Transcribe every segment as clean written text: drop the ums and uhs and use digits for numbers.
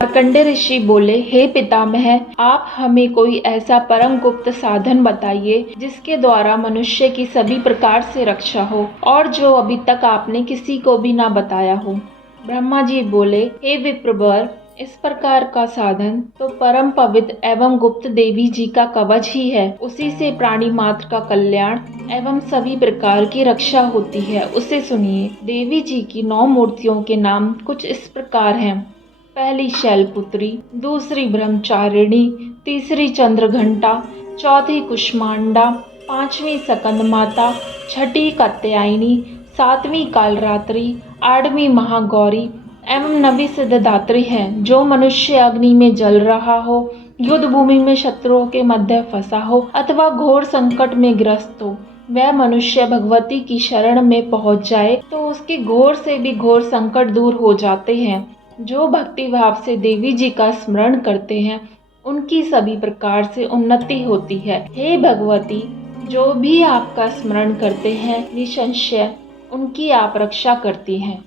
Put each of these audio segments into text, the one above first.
मार्कंडेय ऋषि बोले, हे पितामह, आप हमें कोई ऐसा परम गुप्त साधन बताइए जिसके द्वारा मनुष्य की सभी प्रकार से रक्षा हो और जो अभी तक आपने किसी को भी ना बताया हो। ब्रह्मा जी बोले, हे विप्रवर, इस प्रकार का साधन तो परम पवित्र एवं गुप्त देवी जी का कवच ही है। उसी से प्राणी मात्र का कल्याण एवं सभी प्रकार की रक्षा होती है। उसे सुनिए। देवी जी की 9 मूर्तियों के नाम कुछ इस प्रकार हैं। पहली शैलपुत्री, दूसरी ब्रह्मचारिणी, तीसरी चंद्रघंटा, चौथी कुष्मांडा, पांचवी सकंद माता, छठी कात्यायनी, सातवीं कालरात्रि, आठवीं महागौरी एवं नवी सिद्धदात्री है। जो मनुष्य अग्नि में जल रहा हो, युद्ध भूमि में शत्रुओं के मध्य फंसा हो अथवा घोर संकट में ग्रस्त हो, वह मनुष्य भगवती की शरण में पहुंच जाए तो उसके घोर से भी घोर संकट दूर हो जाते हैं। जो भक्ति भाव से देवी जी का स्मरण करते हैं उनकी सभी प्रकार से उन्नति होती है। हे भगवती, जो भी आपका स्मरण करते हैं निसंशय उनकी आप रक्षा करती हैं।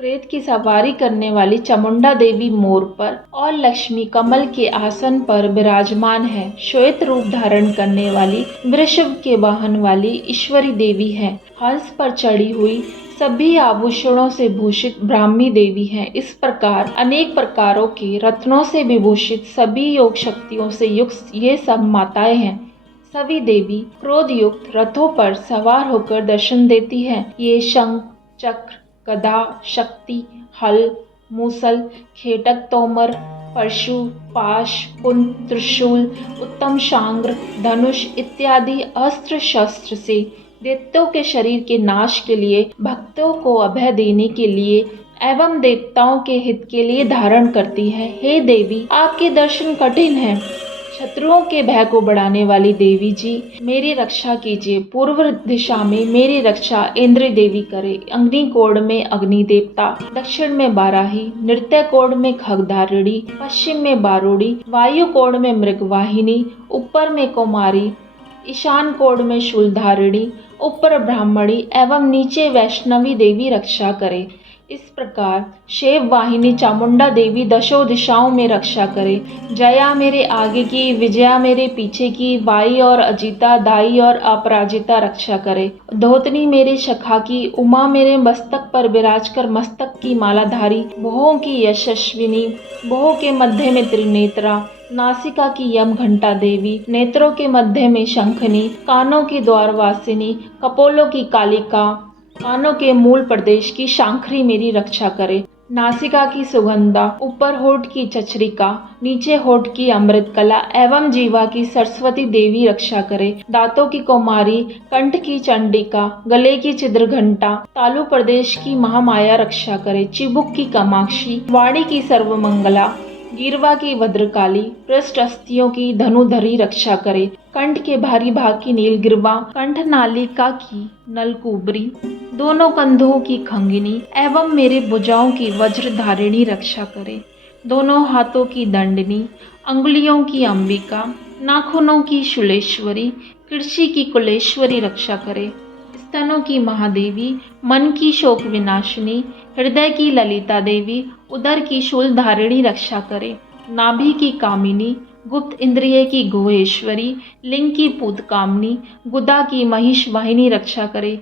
प्रेत की सवारी करने वाली चामुंडा देवी मोर पर और लक्ष्मी कमल के आसन पर विराजमान है। श्वेत रूप धारण करने वाली वृषभ के वाहन वाली ईश्वरी देवी है। हंस पर चढ़ी हुई सभी आभूषणों से भूषित ब्राह्मी देवी है। इस प्रकार अनेक प्रकारों के रत्नों से विभूषित सभी योग शक्तियों से युक्त ये सब माताएं हैं। सभी देवी क्रोध युक्त रथों पर सवार होकर दर्शन देती हैं। ये शंख, चक्र, गदा, शक्ति, हल, मूसल, खेटक, तोमर, परशु, पाश, कुंड, त्रिशूल, उत्तम शांग्र, धनुष इत्यादि अस्त्र शस्त्र से दैत्यों के शरीर के नाश के लिए, भक्तों को अभय देने के लिए एवं देवताओं के हित के लिए धारण करती है। हे देवी, आपके दर्शन कठिन हैं। शत्रुओं के भय को बढ़ाने वाली देवी जी, मेरी रक्षा कीजिए। पूर्व दिशा में मेरी रक्षा इंद्र देवी करे। अग्निकोण में अग्नि देवता, दक्षिण में बाराही, नृत्य कोण में खगधारिणी, पश्चिम में बारूड़ी, वायु कोण में मृगवाहिनी, ऊपर में कुमारी, ईशान कोण में शूलधारिणी, ऊपर ब्राह्मणी एवं नीचे वैष्णवी देवी रक्षा करे। इस प्रकार शिव वाहिनी चामुंडा देवी दशों दिशाओं में रक्षा करे। जया मेरे आगे की, विजया मेरे पीछे की, वाई और अजिता, दाई और अपराजिता रक्षा करे। धोतनी मेरे शखा की, उमा मेरे मस्तक पर विराज कर मस्तक की मालाधारी, भुवों की यशस्विनी, भुवों के मध्य में त्रिनेत्रा, नासिका की यम घंटा देवी, नेत्रों के मध्य में शंखनी, कानों की द्वारवासिनी, कपोलों की कालिका, कानों के मूल प्रदेश की शांखरी मेरी रक्षा करे। नासिका की सुगंधा, ऊपर होठ की चचरिका, नीचे होठ की अमृत कला एवं जीवा की सरस्वती देवी रक्षा करे। दांतों की कौमारी, कंठ की चंडिका, गले की छिद्रघंटा, तालु प्रदेश की महामाया रक्षा करे। चिबुक की कामाक्षी, वाणी की सर्वमंगला, गिरवा की भद्रकाली, पृष्ठ अस्थियों की धनुधरी रक्षा करे। कंठ के भारी भाग की नीलगिरवा, कंठ नालिका की नलकुबरी, दोनों कंधों की खंगिनी एवं मेरे भुजाओं की वज्रधारिणी रक्षा करे। दोनों हाथों की दंडनी, अंगुलियों की अंबिका, नाखूनों की शूलेश्वरी, कृषि की कुलेश्वरी रक्षा करे। स्तनों की महादेवी, मन की शोक विनाशिनी, हृदय की ललिता देवी, उदर की शूलधारिणी रक्षा करे। नाभि की कामिनी, गुप्त इंद्रिय की गुहेश्वरी, लिंग की पूतकामनी, गुदा की महिष वाहिनी रक्षा करे।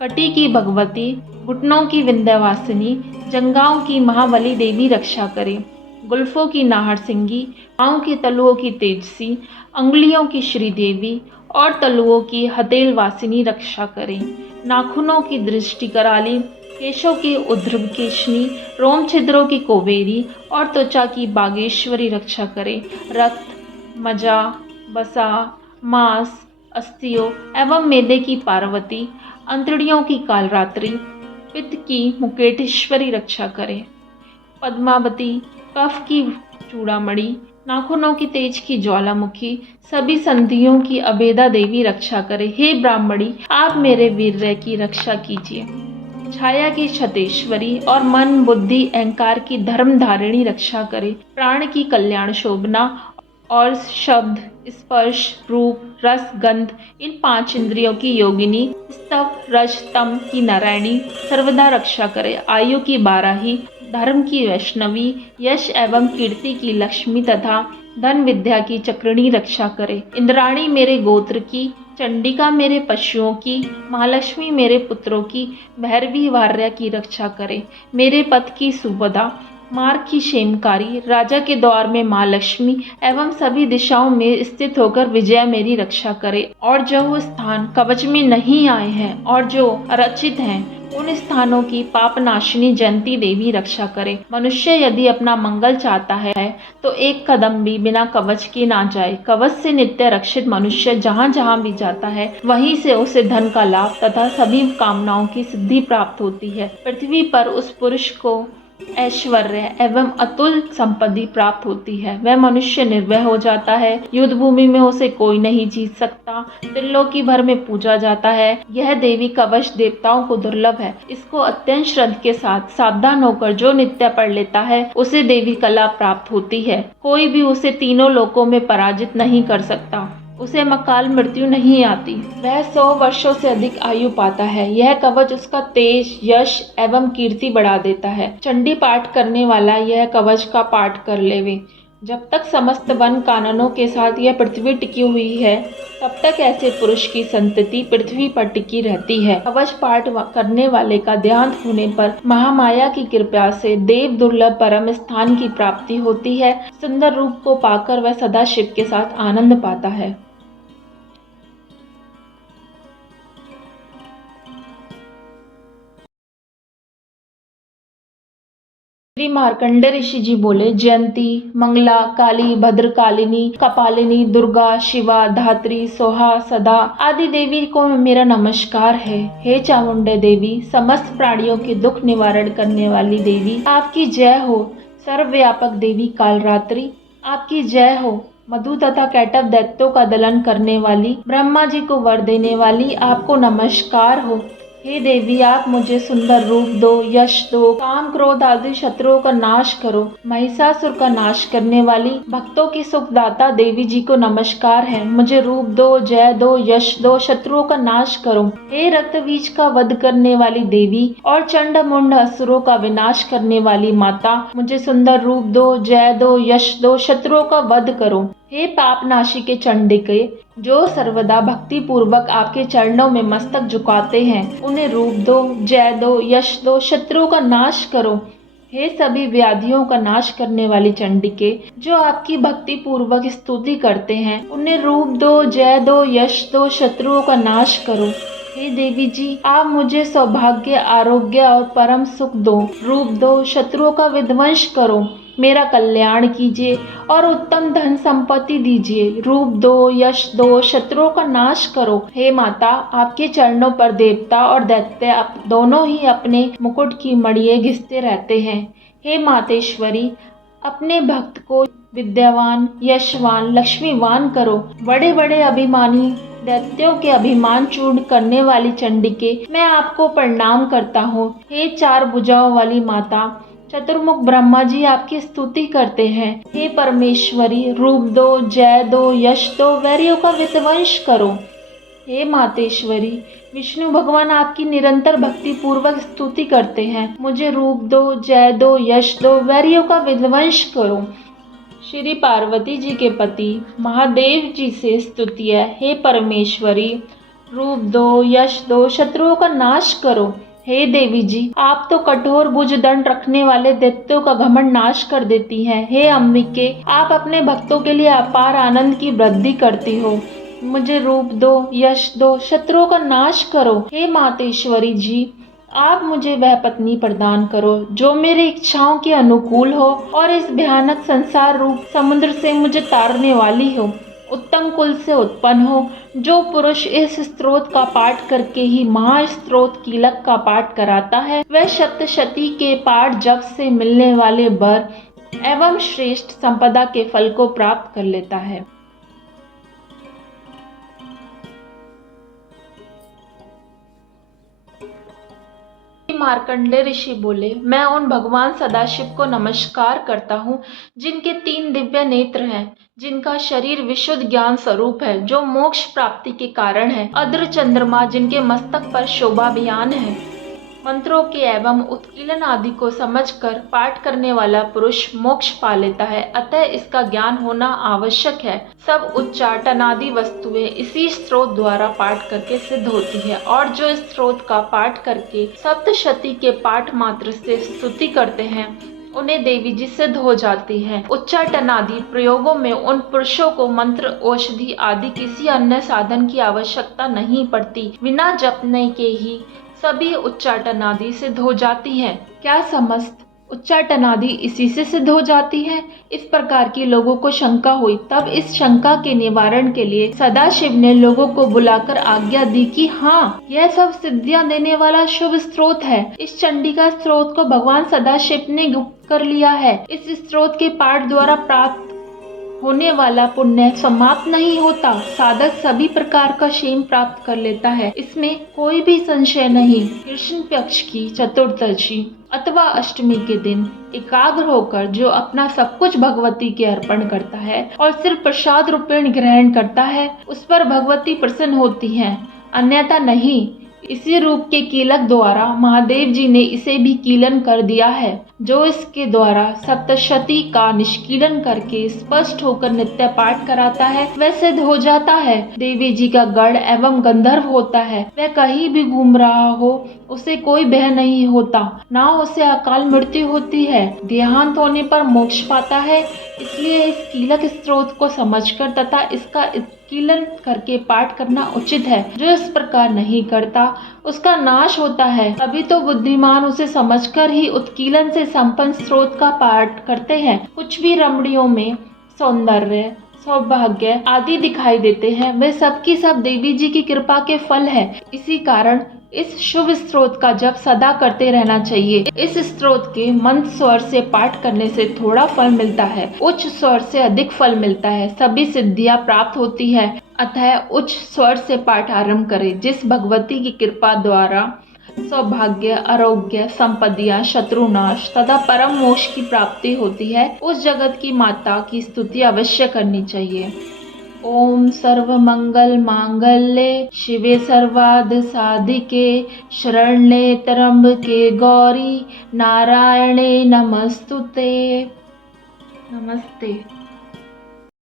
कटी की भगवती, घुटनों की विंध्यवासिनी, जंगाओं की महाबली देवी रक्षा करे। गुल्फों की नाहरसिंगी, पाँव की तलुओं की तेजसी, अंगुलियों की श्रीदेवी और तलुओं की हथेल वासिनी रक्षा करे। नाखूनों की दृष्टि कराली, केशों की उध्रव केशनी, रोम छिद्रों की कोवेरी और त्वचा की बागेश्वरी रक्षा करे। रक्त, मज्जा, बसा, मांस, अस्थियों एवं मेदे की पार्वती, अंतड़ियों की कालरात्रि, पित्त की मुकेटेश्वरी रक्षा करे। पद्मावती, कफ की चूड़ामणि, नाखूनों की तेज की ज्वालामुखी, सभी संधियों की अभेदा देवी रक्षा करे। हे ब्राह्मणी, आप मेरे वीर्य की रक्षा कीजिए। छाया की छतेश्वरी और मन, बुद्धि, अहंकार की धर्मधारिणी रक्षा करे। प्राण की कल्याण शोभना और शब्द, स्पर्श, रूप, रस, गंध इन 5 इंद्रियों की योगिनी, स्तव, रज, तम की नारायणी सर्वदा रक्षा करे। आयु की बाराही, धर्म की वैष्णवी, यश एवं कीर्ति की लक्ष्मी तथा धन विद्या की चक्रिणी रक्षा करे। इंद्राणी मेरे गोत्र की, चंडिका मेरे पशुओं की, महालक्ष्मी मेरे पुत्रों की, भैरवी वार्या की रक्षा करे। मेरे पथ की सुभदा, मार्ग की क्षेमकारी, राजा के द्वार में माँ लक्ष्मी एवं सभी दिशाओं में स्थित होकर विजया मेरी रक्षा करे। और जो स्थान कवच में नहीं आए हैं और जो अरचित हैं, उन स्थानों की पापनाशिनी जयंती देवी रक्षा करे। मनुष्य यदि अपना मंगल चाहता है तो एक कदम भी बिना कवच के ना जाए। कवच से नित्य रक्षित मनुष्य जहाँ जहाँ भी जाता है, वहीं से उसे धन का लाभ तथा सभी कामनाओं की सिद्धि प्राप्त होती है। पृथ्वी पर उस पुरुष को ऐश्वर्य एवं अतुल संपत्ति प्राप्त होती है। वह मनुष्य निर्भय हो जाता है। युद्ध भूमि में उसे कोई नहीं जीत सकता। त्रिलोकी भर में पूजा जाता है। यह देवी कवच देवताओं को दुर्लभ है। इसको अत्यंत श्रद्धा के साथ सावधान होकर जो नित्य पढ़ लेता है, उसे देवी कला प्राप्त होती है। कोई भी उसे तीनों लोकों में पराजित नहीं कर सकता। उसे अकाल मृत्यु नहीं आती। वह 100 वर्षों से अधिक आयु पाता है। यह कवच उसका तेज, यश एवं कीर्ति बढ़ा देता है। चंडी पाठ करने वाला यह कवच का पाठ कर लेवे। जब तक समस्त वन काननों के साथ यह पृथ्वी टिकी हुई है, तब तक ऐसे पुरुष की संतति पृथ्वी पर टिकी रहती है। कवच पाठ करने वाले का देहांत होने पर महामाया की कृपा से देव दुर्लभ परम स्थान की प्राप्ति होती है। सुंदर रूप को पाकर वह सदा शिव के साथ आनंद पाता है। श्री मार्कंडे ऋषि जी बोले, जयंती, मंगला, काली, भद्रकालिनी, कपालिनी, दुर्गा, शिवा, धात्री, सोहा, सदा आदि देवी को मेरा नमस्कार है। हे चामुंडे देवी, समस्त प्राणियों के दुख निवारण करने वाली देवी, आपकी जय हो। सर्वव्यापक देवी कालरात्रि, आपकी जय हो। मधु तथा कैटव दैत्यों का दलन करने वाली, ब्रह्मा जी को वर देने वाली, आपको नमस्कार हो। हे देवी, आप मुझे सुंदर रूप दो, यश दो, काम क्रोध आदि शत्रुओं का नाश करो। महिषासुर का नाश करने वाली, भक्तों की सुखदाता देवी जी को नमस्कार है। मुझे रूप दो, जय दो, यश दो, शत्रुओं का नाश करो। हे रक्तबीज का वध करने वाली देवी और चंड मुंड असुरों का विनाश करने वाली माता, मुझे सुंदर रूप दो, जय दो, यश दो, शत्रुओं का वध करो। हे पापनाशी के चंडिके, जो सर्वदा भक्ति पूर्वक आपके चरणों में मस्तक झुकाते हैं, उन्हें रूप दो, जय दो, यश दो, शत्रुओं का नाश करो। हे सभी व्याधियों का नाश करने वाली चंडिके, जो आपकी भक्ति पूर्वक स्तुति करते हैं, उन्हें रूप दो, जय दो, यश दो, शत्रुओं का नाश करो। हे देवी जी, आप मुझे सौभाग्य, आरोग्य और परम सुख दो। रूप दो, शत्रुओं का विध्वंस करो, मेरा कल्याण कीजिए और उत्तम धन संपत्ति दीजिए। रूप दो, यश दो, शत्रुओं का नाश करो। हे माता, आपके चरणों पर देवता और दैत्य दोनों ही अपने मुकुट की मणियां घिसते रहते हैं। हे मातेश्वरी, अपने भक्त को विद्यावान, यशवान, लक्ष्मीवान करो। बड़े बड़े अभिमानी दैत्यों के अभिमान चूर्ण करने वाली चंडिके, मैं आपको प्रणाम करता हूँ। हे चार भुजाओं वाली माता, चतुर्मुख ब्रह्मा जी आपकी स्तुति करते हैं। हे परमेश्वरी, रूप दो, जय दो, यश दो, वैरियों का विध्वंस करो। हे मातेश्वरी, विष्णु भगवान आपकी निरंतर भक्ति पूर्वक स्तुति करते हैं। मुझे रूप दो, जय दो, यश दो, वैरियों का विध्वंस करो। श्री पार्वती जी के पति महादेव जी से स्तुति है। हे परमेश्वरी, रूप दो, यश दो, शत्रुओं का नाश करो। हे देवी जी, आप तो कठोर भुज दंड रखने वाले दैत्यों का घमंड नाश कर देती हैं। हे अंबिके, आप अपने भक्तों के लिए अपार आनंद की वृद्धि करती हो। मुझे रूप दो, यश दो, शत्रुओं का नाश करो। हे मातेश्वरी जी, आप मुझे वह पत्नी प्रदान करो जो मेरी इच्छाओं के अनुकूल हो और इस भयानक संसार रूप समुद्र से मुझे तारने वाली हो। उत्तम कुल से उत्पन्न हो। जो पुरुष इस स्त्रोत का पाठ करके ही महास्त्रोत कीलक का पाठ कराता है, वह सप्तशती के पाठ जप से मिलने वाले वर एवं श्रेष्ठ संपदा के फल को प्राप्त कर लेता है। मार्कंडे ऋषि बोले, मैं उन भगवान सदाशिव को नमस्कार करता हूँ जिनके 3 दिव्य नेत्र हैं, जिनका शरीर विशुद्ध ज्ञान स्वरूप है, जो मोक्ष प्राप्ति के कारण है। अद्र चंद्रमा जिनके मस्तक पर शोभाभियान है, मंत्रों के एवं उत्कीलन आदि को समझकर पाठ करने वाला पुरुष मोक्ष पा लेता है, अतः इसका ज्ञान होना आवश्यक है। सब उच्चाटनादि वस्तुएं इसी स्रोत द्वारा पाठ करके सिद्ध होती है, और जो इस स्रोत का पाठ करके सप्तशती के पाठ मात्र से स्तुति करते हैं उन्हें देवी जी सिद्ध हो जाती हैं। उच्चाटनादि प्रयोगों में उन पुरुषों को मंत्र, औषधि आदि किसी अन्य साधन की आवश्यकता नहीं पड़ती, बिना जपने के ही सभी उच्चाटनादि सिद्ध हो जाती हैं। क्या समस्त उच्चाटनादि इसी से सिद्ध हो जाती है? इस प्रकार की लोगों को शंका हुई। तब इस शंका के निवारण के लिए सदाशिव ने लोगों को बुलाकर आज्ञा दी कि हाँ, यह सब सिद्धियां देने वाला शुभ स्रोत है। इस चंडिका स्रोत को भगवान सदाशिव ने गुप्त कर लिया है। इस स्रोत के पाठ द्वारा प्राप्त होने वाला पुण्य समाप्त नहीं होता। साधक सभी प्रकार का क्षेम प्राप्त कर लेता है, इसमें कोई भी संशय नहीं। कृष्ण पक्ष की चतुर्दशी अथवा अष्टमी के दिन एकाग्र होकर जो अपना सब कुछ भगवती के अर्पण करता है और सिर्फ प्रसाद रूपेण ग्रहण करता है, उस पर भगवती प्रसन्न होती हैं, अन्यथा नहीं। इसी रूप के कीलक द्वारा महादेव जी ने इसे भी कीलन कर दिया है। जो इसके द्वारा सप्तशती का निष्कीलन करके स्पष्ट होकर नित्य पाठ कराता है, वह सिद्ध हो जाता है। देवी जी का गढ़ एवं गंधर्व होता है। वह कहीं भी घूम रहा हो, उसे कोई भय नहीं होता, ना उसे अकाल मृत्यु होती है। देहांत होने पर मोक्ष पाता है। इसलिए इस कीलक स्रोत को समझकर तथा इसका कीलन करके पाठ करना उचित है। जो इस प्रकार नहीं करता उसका नाश होता है। तभी तो बुद्धिमान उसे समझकर ही उत्कीलन से संपन्न स्रोत का पाठ करते हैं। कुछ भी रमणियों में सौंदर्य, सौभाग्य आदि दिखाई देते हैं, वे सब की सब देवी जी की कृपा के फल है। इसी कारण इस शुभ स्रोत का जप सदा करते रहना चाहिए। इस स्रोत के मंद स्वर से पाठ करने से थोड़ा फल मिलता है, उच्च स्वर से अधिक फल मिलता है। सभी सिद्धियां प्राप्त होती है, अतः उच्च स्वर से पाठ आरंभ करें। जिस भगवती की कृपा द्वारा सौभाग्य, आरोग्य, संपत्तियां, शत्रुनाश तथा परम मोक्ष की प्राप्ति होती है, उस जगत की माता की स्तुति अवश्य करनी चाहिए। ओम सर्वमंगल मांगल्ये शिवे सर्वार्थ साधिके शरण्ये त्र्यंबके गौरी नारायणे नमस्तुते। नमस्ते।